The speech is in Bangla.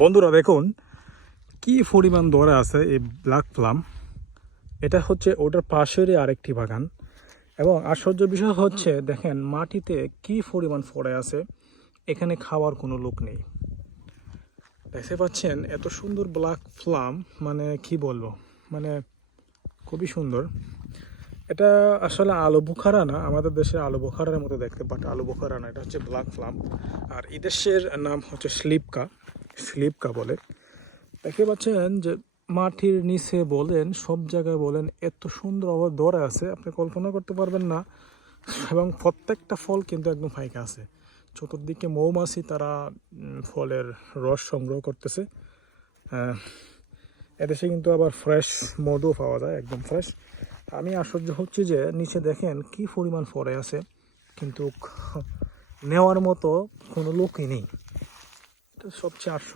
বন্ধুরা দেখুন কি পরিমাণ ধরে আছে এই ব্ল্যাক প্লাম। এটা হচ্ছে ওটার পাশেরই আরেকটি বাগান। এবং আশ্চর্য বিষয় হচ্ছে দেখেন মাটিতে কি পরিমাণ ফলে আছে, এখানে খাওয়ার কোনো লোক নেই। দেখতে পাচ্ছেন এত সুন্দর ব্ল্যাক প্লাম, মানে কি বলবো, মানে খুবই সুন্দর। এটা আসলে আলু বুখারা না, আমাদের দেশে আলু বুখারার মতো দেখতে, বাট আলু বুখারা না, এটা হচ্ছে ব্ল্যাক প্লাম। আর এই দেশের নাম হচ্ছে স্লিপকা, স্লিপকা বলে। দেখতে পাচ্ছেন যে মাটির নিচে বলেন, সব জায়গায় বলেন, এত সুন্দর অভাব ধরে আছে আপনি কল্পনা করতে পারবেন না। এবং প্রত্যেকটা ফল কিন্তু একদম ফাইকা আছে। চতুর্দিকে মৌমাছি তারা ফলের রস সংগ্রহ করতেছে। এদেশে কিন্তু আবার ফ্রেশ মধু পাওয়া যায়, একদম ফ্রেশ। আমি আশ্চর্য হচ্ছি যে নিচে দেখেন কি পরিমাণ ফলে আছে, কিন্তু নেওয়ার মতো কোনো লোকই নেই। এটা সবচেয়ে